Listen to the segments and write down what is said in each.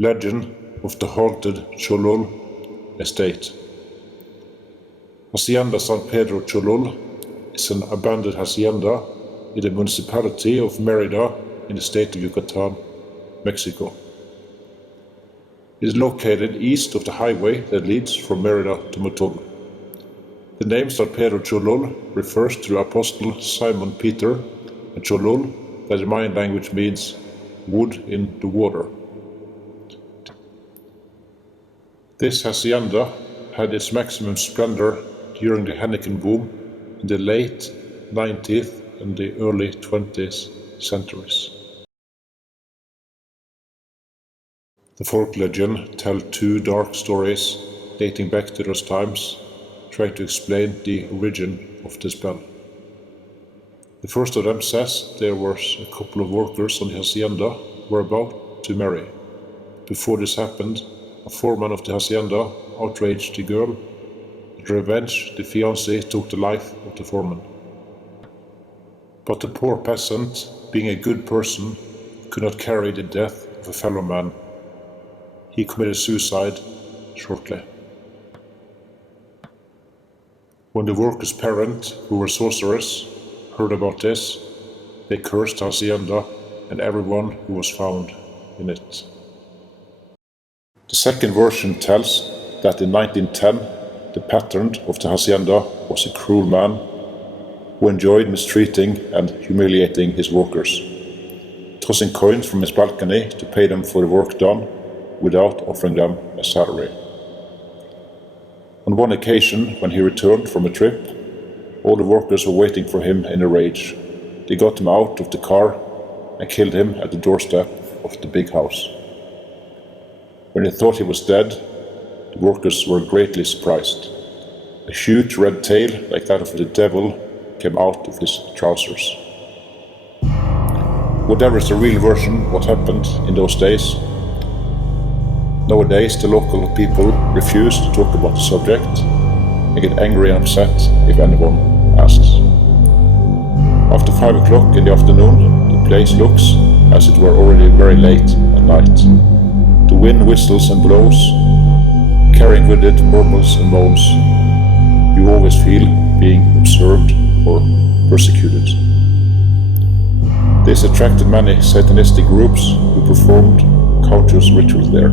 Legend of the haunted Cholul estate. Hacienda San Pedro Cholul is an abandoned hacienda in the municipality of Merida in the state of Yucatan, Mexico. It is located east of the highway that leads from Merida to Motul. The name San Pedro Cholul refers to the apostle Simon Peter, and Cholul, that in Mayan language means wood in the water. This hacienda had its maximum splendor during the Henneken boom in the late 19th and the early 20th centuries. The folk legend tells two dark stories dating back to those times, trying to explain the origin of the spell. The first of them says there was a couple of workers on the hacienda who were about to marry. Before this happened, a foreman of the hacienda outraged the girl. In revenge, the fiancé took the life of the foreman. But the poor peasant, being a good person, could not carry the death of a fellow man. He committed suicide shortly. When the workers' parents, who were sorcerers, heard about this, they cursed the hacienda and everyone who was found in it. The second version tells that in 1910, the patron of the hacienda was a cruel man who enjoyed mistreating and humiliating his workers, tossing coins from his balcony to pay them for the work done without offering them a salary. On one occasion, when he returned from a trip, all the workers were waiting for him in a rage. They got him out of the car and killed him at the doorstep of the big house. When they thought he was dead, the workers were greatly surprised. A huge red tail, like that of the devil, came out of his trousers. Whatever is the real version, what happened in those days, nowadays the local people refuse to talk about the subject and get angry and upset if anyone asks. After 5 o'clock in the afternoon, the place looks as it were already very late at night. The wind whistles and blows, carrying with it murmurs and moans. You always feel being observed or persecuted. This attracted many Satanistic groups who performed countless rituals there.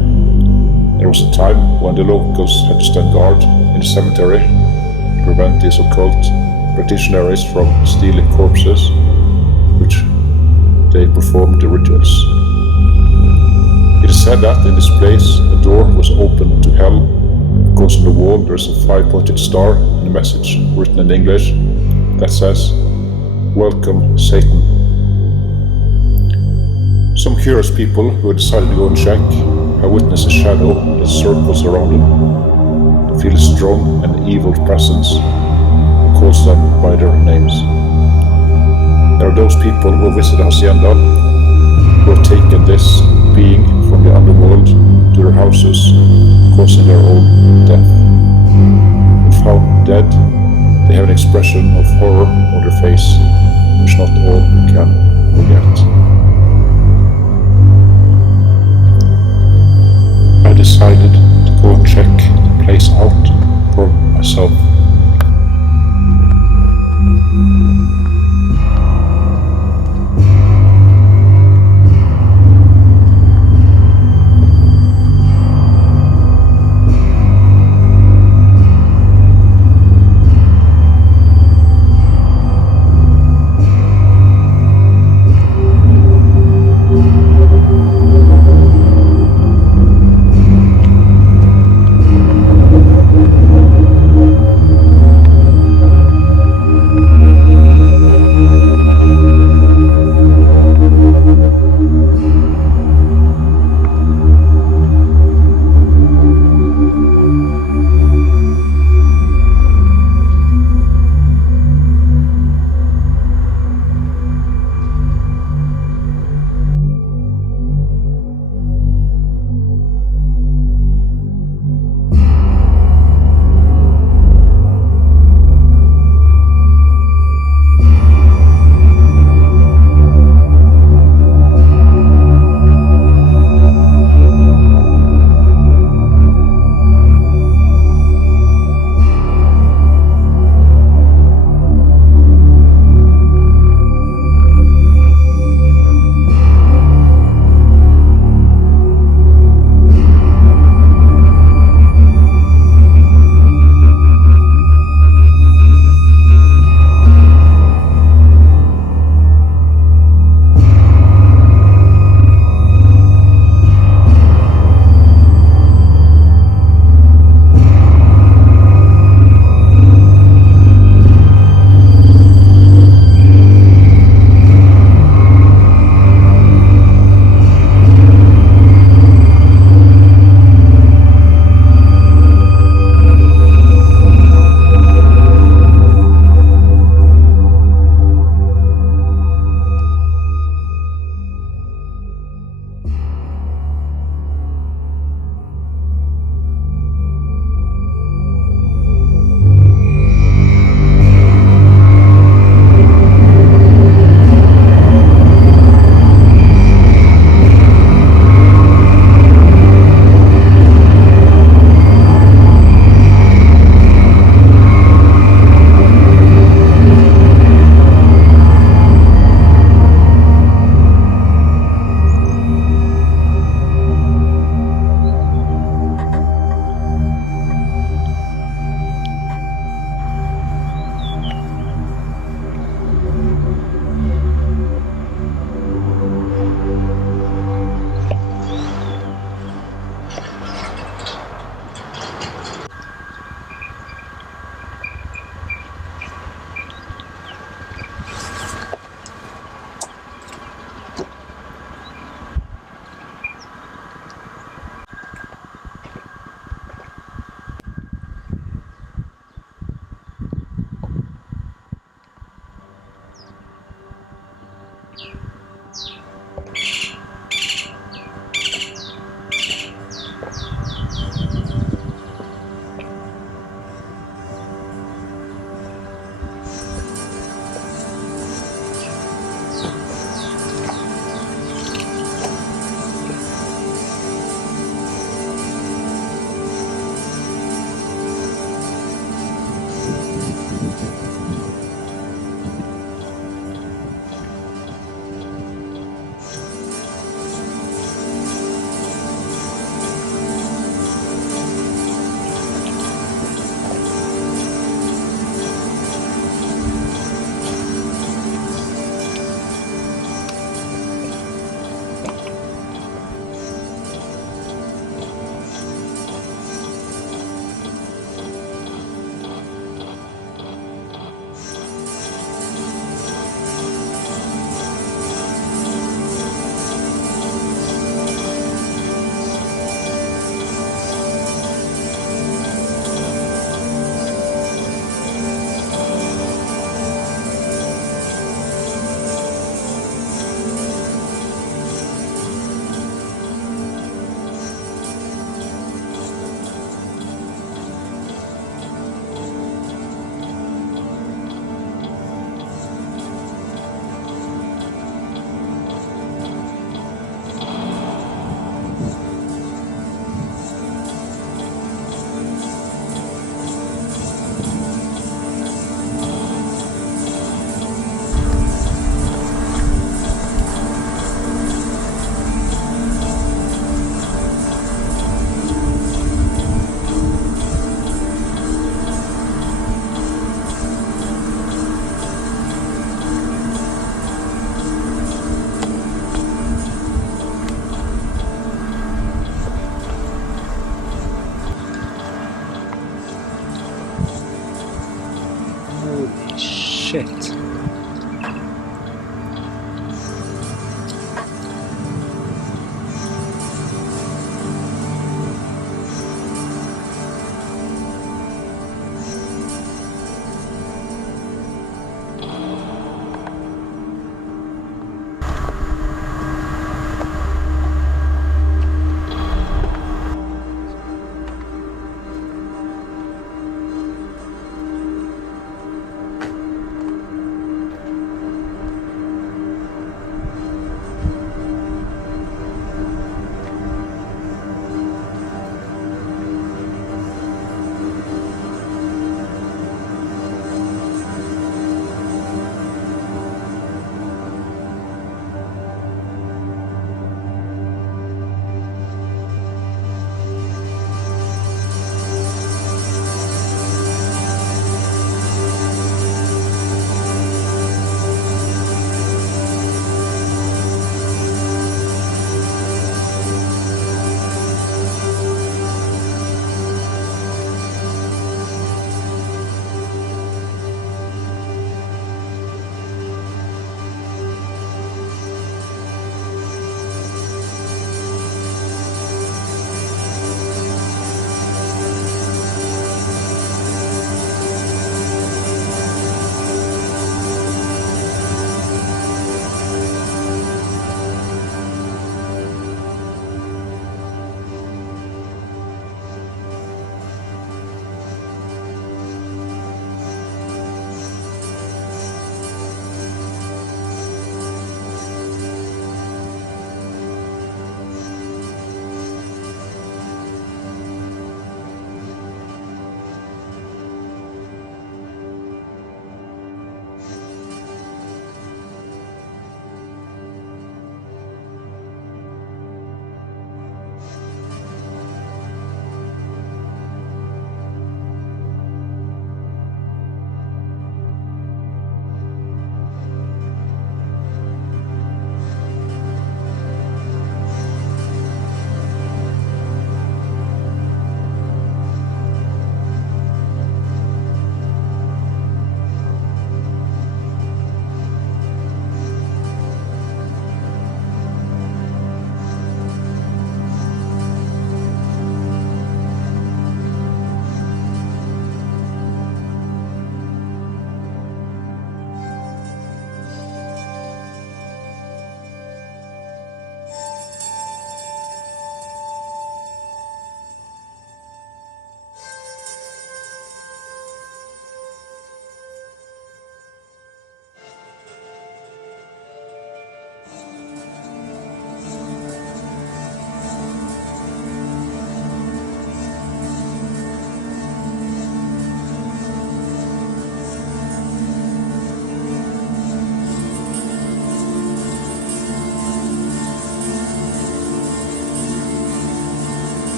There was a time when the locals had to stand guard in the cemetery to prevent these occult practitioners from stealing corpses, which they performed the rituals. It is said that in this place a door was opened to hell, because on the wall there is a 5-pointed star and a message written in English that says, "Welcome, Satan." Some curious people who had decided to go and check have witnessed a shadow that circles around them. They feel a strong and evil presence and calls them by their names. There are those people who visit the hacienda who have taken this being from the underworld to their houses, causing their own death. When found dead, they have an expression of horror on their face, which not all can forget. I decided to go and check the place out for myself.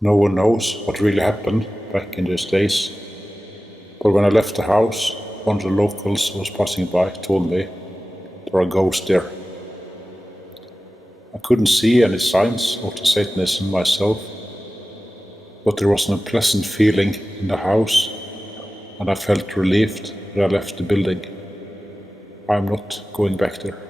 No one knows what really happened back in those days, but when I left the house, one of the locals who was passing by told me there are ghosts there. I couldn't see any signs of the Satanism myself, but there was an unpleasant feeling in the house, and I felt relieved when I left the building. I'm not going back there.